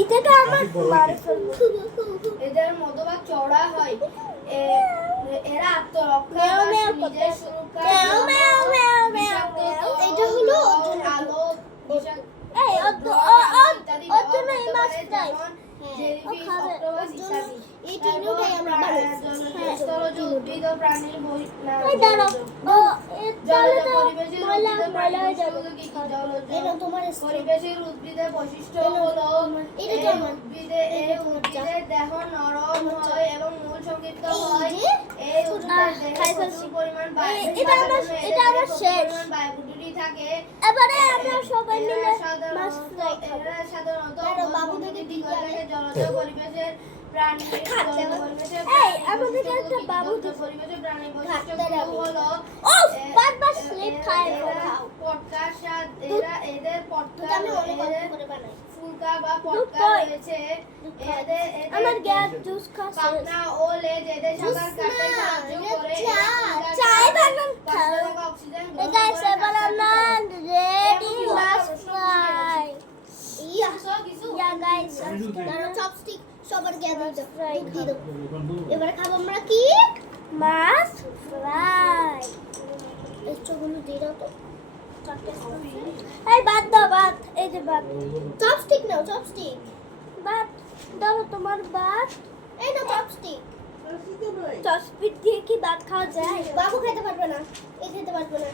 ইটাকে আমার মারে ফেলবো। এদের মতবাদ চওড়া হয়। এরা আত্মরক্ষা নিজের সুরক্ষা এটা হলো আলো এই অর্জুন এই মাছটাই এই তিনটাই আমরা বানাইছি। উদ্ভিদ ও প্রাণীর এই দাঁড়াও তাহলে তো পরিবেশের ময়লা ময়লা হয়ে যাবে। এটা তোমার পরিবেশের উদ্ভিদের বৈশিষ্ট্য হলো উদ্ভিদের দেহ নরম হয় এবং মূল সংক্ষিপ্ত হয়। এই উদ্ভিদের দেহে প্রচুর পরিমাণ বায়ুবুটি থাকে। এবারে আমরা সবাই মিলে মাছ ফ্রাই খাবো। এরা সাধারণত বাবুদেরকে দিতে হবে। জলজ পরিবেশের প্রাণী এই আমাদের একটা বাবু পরিবেশের প্রাণী বৈশিষ্ট্য হলো বারবার স্লিপ খায় খাও। পটকার স্বাদ এদের পটকা আমি অনেক অল্প করে বানাই। ফুলকা বা পটকা রয়েছে। এদের আমার গ্যাস জুস খাচ্ছে। পাখনা ও লেজ এদের সাঁতার কাটতে সাহায্য করে। চাই বানান খাও। অক্সিজেন এই গাইস এবার আমরা রেডি মাছ ফ্রাই। ইয়া গাইস তারা চপস্টিক সবার গ্যাদার ফ্রাই দিয়ে দাও। এবারে খাবো আমরা কি মাছ ফ্রাই। এগুলো দিয়ে দাও তো। এই বাদ দাও বাদ। এই যে বাদ। চপস্টিক নাও চপস্টিক। বাদ দাও তোমার বাদ। এই নাও চপস্টিক। চপস্টিক দিয়ে কি ভাত খাওয়া যায়? বাবু খেতে পারবে না। এই খেতে পারবে না।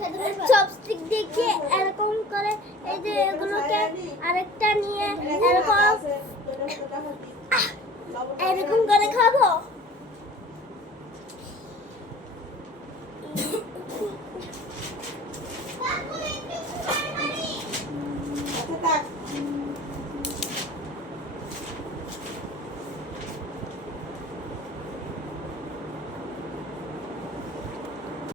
খেতে পারবে চপস্টিক দিয়ে কি এরকম করে এই যে এগুলোকে আরেকটা নিয়ে এরকম করে খাবো।